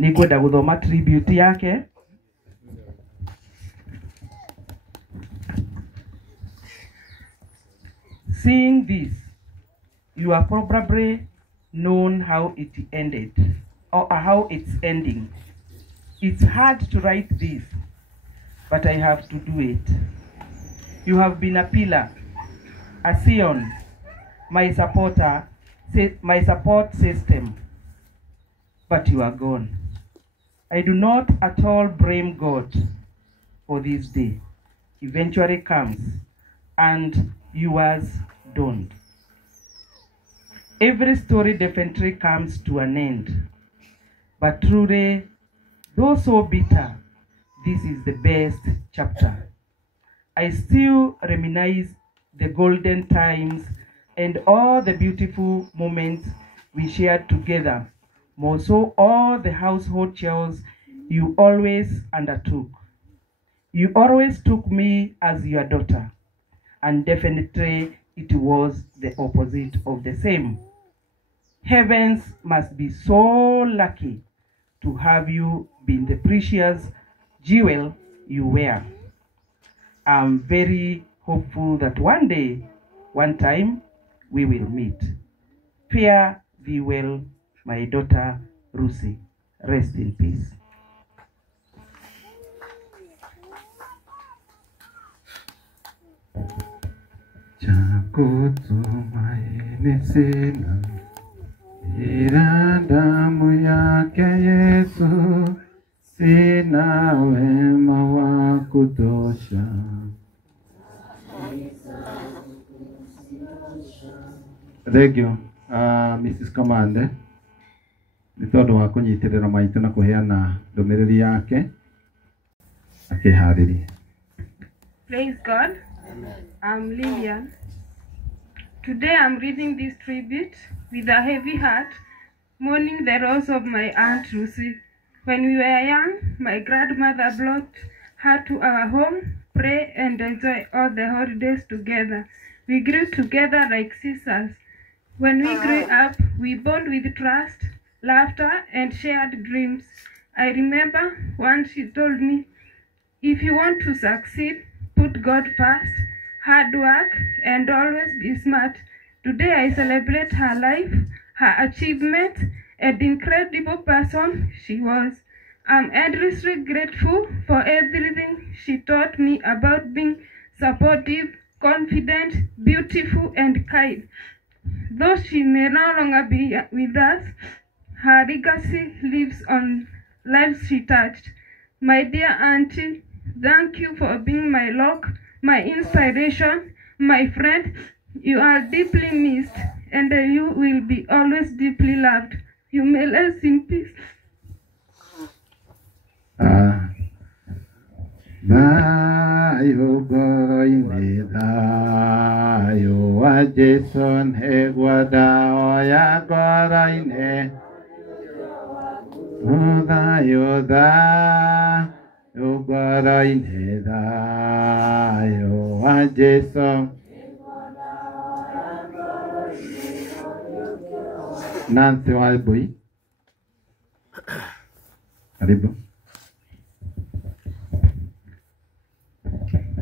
Nikwenda guthoma tribute yake. Seeing this, you are probably known how it ended or how it's ending. It's hard to write this, but I have to do it. You have been a pillar, a Sion, my supporter, my support system, but you are gone. I do not at all blame God for this day. Eventually comes, and yours don't. Every story definitely comes to an end, but truly, though so bitter, this is the best chapter. I still reminisce the golden times and all the beautiful moments we shared together, more so all the household chores you always undertook. You always took me as your daughter, and definitely it was the opposite of the same. Heavens must be so lucky to have you been the precious jewel you were. I'm very hopeful that one day, one time, we will meet. Fare thee well, my daughter Rusi. Rest in peace. Chakutumaini sina, ila damu yake Yesu, sina wema wa kutosha. Thank you, Mrs. Kamande. Nĩ tondũ wa kũnyitĩrĩra maitũ na kũheana ndũmĩrĩri yake akĩharĩria. Praise God. I'm Lillian. Today I'm reading this tribute with a heavy heart, mourning the loss of my Aunt Lucy. When we were young, my grandmother brought her to our home, pray and enjoy all the holidays together. We grew together like sisters. When we grew up, we bond with trust, laughter, and shared dreams. I remember once she told me, if you want to succeed, put God first, hard work, and always be smart. Today I celebrate her life, her achievement, and incredible person she was. I'm endlessly grateful for everything she taught me about being supportive, confident, beautiful, and kind. Though she may no longer be with us, her legacy lives on lives she touched. My dear auntie, thank you for being my rock, my inspiration, my friend. You are deeply missed, and you will be always deeply loved. You may rest in peace. Dayo goine dayo a Jason Hegwada oya goraine. Dayo dayo goraine dayo a Jason. Nancy Walboy. Karibu.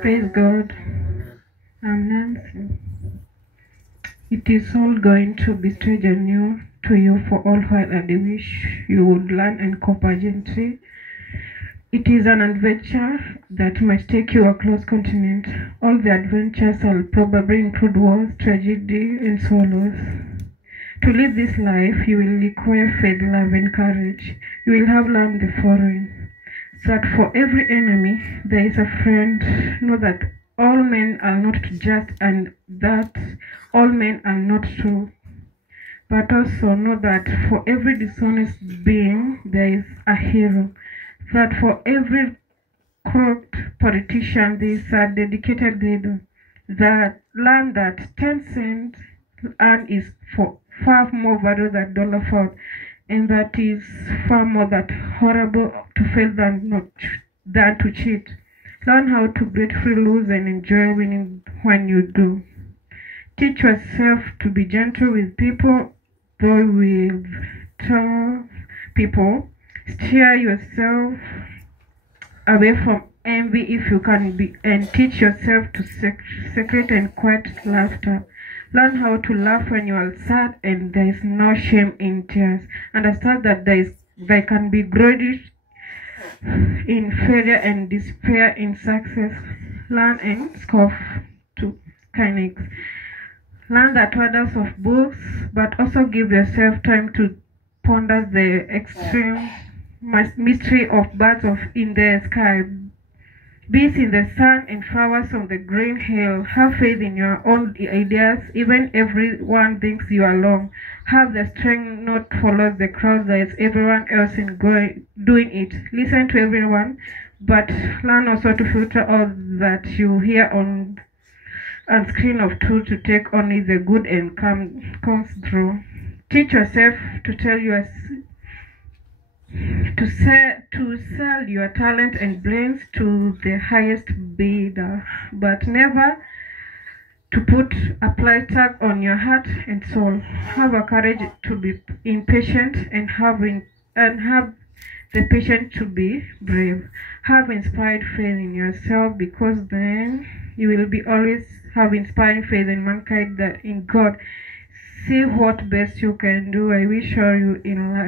Praise God. I'm Nancy. It is all going to be strange and new to you for all while, and I wish you would learn and cope gently. It is an adventure that might take you across continent. All the adventures will probably include wars, tragedy, and sorrows. To live this life, you will require faith, love, and courage. You will have learned the following: that for every enemy there is a friend. Know that all men are not just, and that all men are not true. But also know that for every dishonest being there is a hero. That for every corrupt politician there is a dedicated leader. That learn that 10 cents earned is for far more value than dollar found, and that is far more that horrible to fail than to cheat. Learn how to gratefully lose and enjoy winning when you do. Teach yourself to be gentle with people, though with tough people. Steer yourself away from envy if you can be, and teach yourself to secret and quiet laughter. Learn how to laugh when you are sad, and there is no shame in tears. Understand that there can be glory in failure and despair in success. Learn and scoff to kindness. Learn the wonders of books, but also give yourself time to ponder the extreme mystery of birds in the sky, bees in the sun, and flowers on the green hill. Have faith in your own ideas, even if everyone thinks you are wrong. Have the strength not follow the crowd that is everyone else doing it. Listen to everyone, but learn also to filter all that you hear on screen of truth, to take only the good and comes through. Teach yourself to sell your talent and brains to the highest bidder, but never to put a price tag on your heart and soul. Have a courage to be impatient and have the patience to be brave. Have inspired faith in yourself, because then you will be always have inspiring faith in mankind, that in God. See what best you can do. I wish you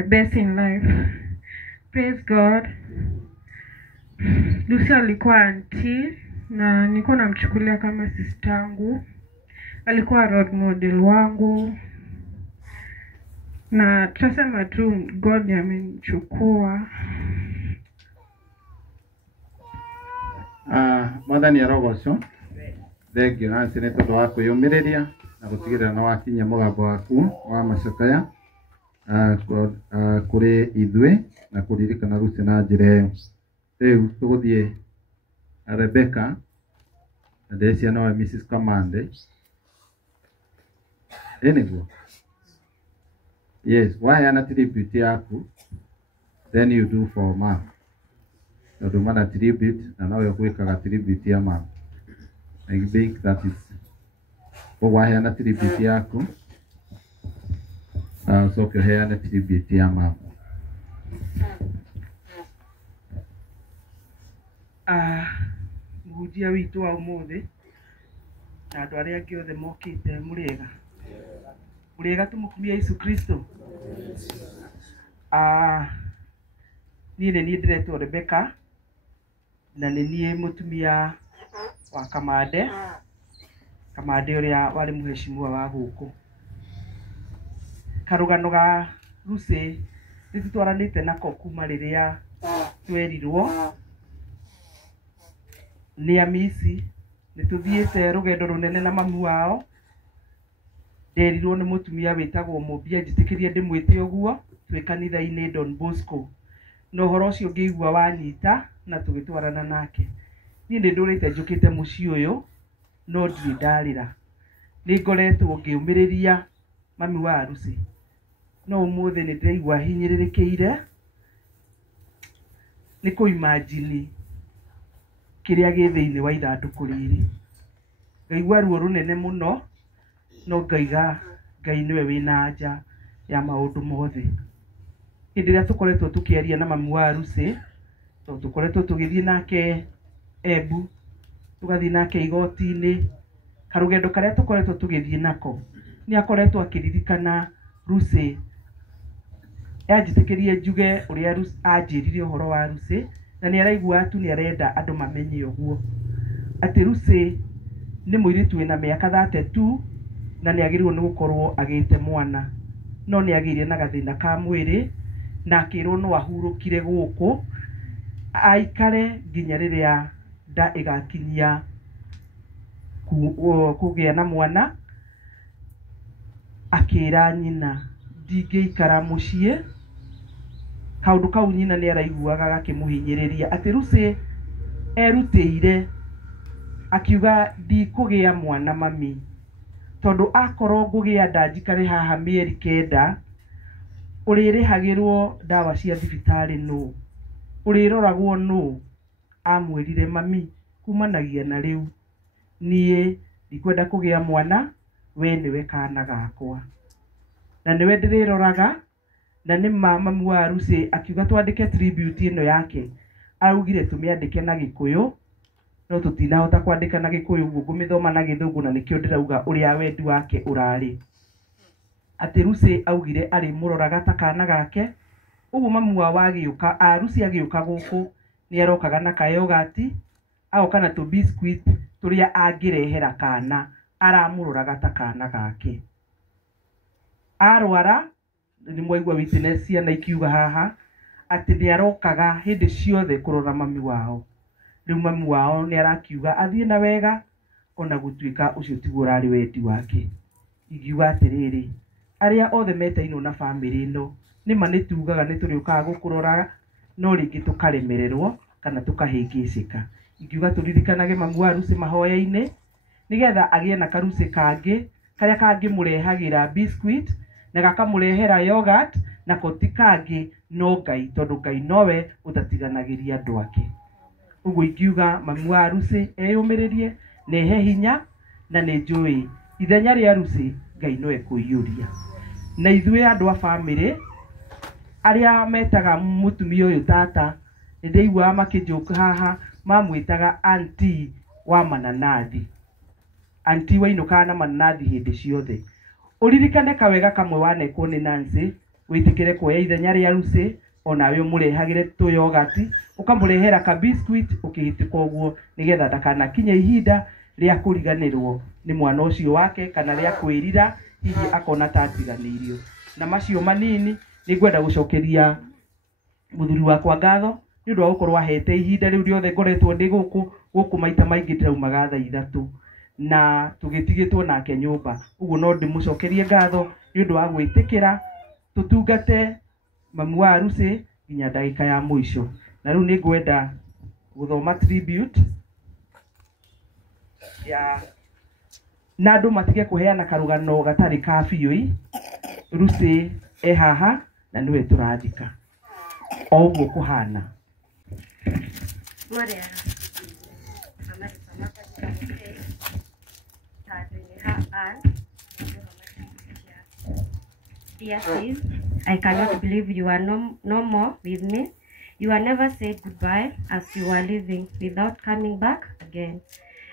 best in life. Praise God. Lucy alikuwa auntie na nilikuwa namchukulia kama sister yangu. Alikuwa role model wangu. Na tunasema tu God amenichukua. Mwathani arogoco. Thengiũ Nancy nĩ tondũ wa kwĩyũmĩrĩria na gũtigĩrĩra nĩ wakinyia mũgambo waku wa macakaya kũrĩ ithuĩ na kũririkana Lucy na njĩra ĩyo. Rĩu tũgũthiĩ Rebecca na ndĩcia nowe Mrs. Kamande. Nĩguo? Yes, waheana tribute yaku, then you do for mom. Tondũ mana tribute na nawe ũgwĩkaga tribute ya mom. I think that is waheana tribute yaku. So ukiheana tribute ya mom. Mũhunjia witũ wa ũmũthĩ na andũ arĩa angĩ othe mokĩte mũrĩega. Mũrĩega tũmũkumia Yesu Kristo. Niĩ nĩ niĩ ndĩretwo Rebecca na nĩ niĩ mũtumia wa Kamande ũrĩa warĩ mũheshimiwa wa gũkũ. Karũgano ga Lucy nĩ tũtwaranĩte nako kuma rĩrĩa twerirwo nĩ amisi. Nĩ tũthiĩte rũgendo rũnene na mamu wao. Nderirwo nĩ mũtumia wĩtagwo Mũmbia njĩtĩkĩrie ndĩmwĩte ũguo, twĩ kanitha-inĩ Don Bosco. Na ũhoro ũcio ngĩigua wanyita na tũgĩtwarana nake. Niĩ nĩ ndũrĩte njũkĩte mũciĩ ũyũ no ndirĩ ndarĩra. Nĩ ngoretwo ngĩũmĩrĩria mami wa Lucy. No ũmũthĩ nĩ ndĩraigua hinyĩrĩrĩkĩire nĩ kũimagine kĩrĩa gĩ thĩinĩ wa ithandũkũ rĩrĩ. Ngaigua ruo rũnene mũno, no ngaiga Ngai nĩwe wĩna nja ya maũndũ mothe. Hĩndĩ ĩrĩa tũkoretwo tũkĩaria na mami wa Lucy, tũkoretwo tũgĩthiĩ nake Embu, tũgathiĩ nake igoti-inĩ. Karũgendo karĩa tũkoretwo tũgĩthiĩ nako nĩ akoretwo akĩririkana Lucy. Yanjĩtĩkĩrie njuge ũrĩa anjĩrire ũhoro wa Lucy, na nĩ araigua tu nĩ arenda andũ mamenye ũguo atĩ Lucy nĩ mũirĩtu wĩna mĩaka 32 na nĩ agĩrĩirwo nĩ gũkorwo agĩte mwana, no nĩ agĩire na gathĩna ka mwĩrĩ na akĩrwo no ahurũkire gũkũ aikare nginya rĩrĩa nda ĩgakinyia kũgĩa na mwana. Akĩra nyina ndingĩikara mũciĩ. Kaũndũ kau nyina nĩ araiguaga gakĩmũhinyĩrĩria atĩ Lucy erutĩire, akiuga ndikũgĩa mwana mami, tondũ akorwo ngũgĩa nda njikare haha mĩeri 9, ũrĩrĩhagĩrwo ndawa cia thibitarĩ nũ, ũrĩroragwo nũ. Amwĩrire mami, kumanagia na rĩu niĩ ndikwenda kũgĩa mwana, we nĩwe kana gakwa, na nĩwe ndĩrĩroraga na nĩ mami wa Lucy akiuga twandĩke tribute ĩno yake, augire tũmĩandĩke na Gĩkũyũ, no tũtinahota kwandĩka na Gĩkũyũ, ũguo ngũmĩthoma na Gĩthũngũ, na nĩkĩo ndĩrauga ũrĩa wendi wake ũrarĩ. Atĩ Lucy augire arĩ mũroraga ta kana gake, ũguo mami wao agĩũka, Lucy agĩũka gũkũ nĩ arokaga na kayogati, agoka na tũbiscuit tũrĩa angĩrehera kana, aramũroraga ta kana gake. Arwara, nĩ mwaigua witness ciana ikiuga haha, atĩ nĩ arokaga hĩndĩ ciothe kũrora mami wao. Rĩu mami wao nĩ arakiuga athiĩ na wega, ona gũtuĩka ũcio tiguo ũrarĩ wendi wake. Ingiuga atĩrĩrĩ, arĩa othe metainwo na bamĩrĩ ĩno, nĩma nĩ tugaga nĩ tũrĩũkaga gũkũroraga, no rĩngĩ tũkaremererwo kana tũkahĩngĩcĩka. Ingiuga tũririkanage mami wa Lucy mahoya-inĩ, nĩgetha agĩe na karusi kangĩ karĩa kangĩmũrehagĩra biscuit na gakamũrehera yogurt, na koti kangĩ no Ngai, tondũ Ngai nowe ũtatiganagĩria andũ ake. Ũguo ingiuga mami wa Lucy eyũmĩrĩrie, na ehe hinya, na nĩ njũĩ ithenya rĩa Lucy Ngai no ekũiyũria. Na ithuĩ andũ a bamĩrĩ arĩa metaga mũtumia ũyũ tata, nĩ ndĩiguaga makĩnjoka haha mamwĩtaga auntie wa mananathi. Auntie wainũkaga na mananathi hĩndĩ ciothe. Ũririkane kawega kamwe wanekwo nĩ Nancy, wĩtĩkĩre kuoya ithenya rĩa Lucy, onawe ũmũrehagĩre tũyogati, ũkamũrehera ka biscuit ũkĩhĩtũka ũguo, nĩgetha ndakanakinye ihinda rĩa kũriganĩrwo nĩ mwana ũcio wake, kana rĩa kwĩrira hihi akona ta atiganĩirio. Na macio manini nĩ ngwenda gũcokeria mũthuri wakwa ngatho nĩ ũndũ wa gũkorwo ahete ihinda rĩu rĩothe ngoretwo ndĩ gũkũ maita maingĩ ndĩraumaga thaa 3 na tũgĩtigĩtwo nake nyũmba. Ũguo no ndĩmũcokerie ngatho nĩ ũndũ wa gwĩtĩkĩra tũtungate mami wa Lucy nginya ndagĩka ya mũico. Na rĩu nĩ ngwenda gũthoma tribute ya na andũ matige kũheana karũgano gatarĩ ka biũ. Lucy haha na nĩwe tũrathika o ũguo kũhana. Dear sis, I cannot believe you are no more with me. You are never said goodbye as you are leaving without coming back again.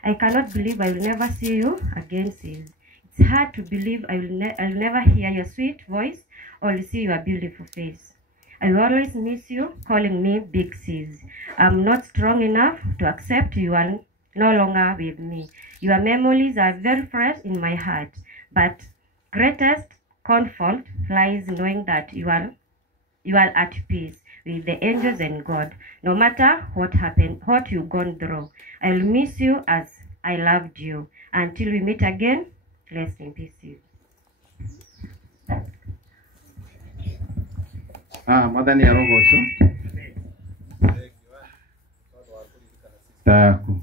I cannot believe I will never see you again, sis. It's hard to believe I'll never hear your sweet voice or see your beautiful face. I will always miss you calling me big sis. I'm not strong enough to accept you are no longer with me. Your memories are very fresh in my heart, but greatest comfort lies knowing that you are at peace with the angels and God. No matter what happened, what you've gone through, I will miss you as I loved you. Until we meet again, rest in peace. Mwathani arogocwo taku.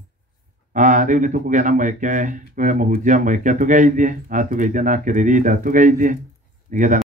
Rĩu nĩ tũkũgĩa na mweke, tũhe mũhunjia mweke tũgeithie, atũgeithie na kĩrĩrinda tũgeithie nĩgetha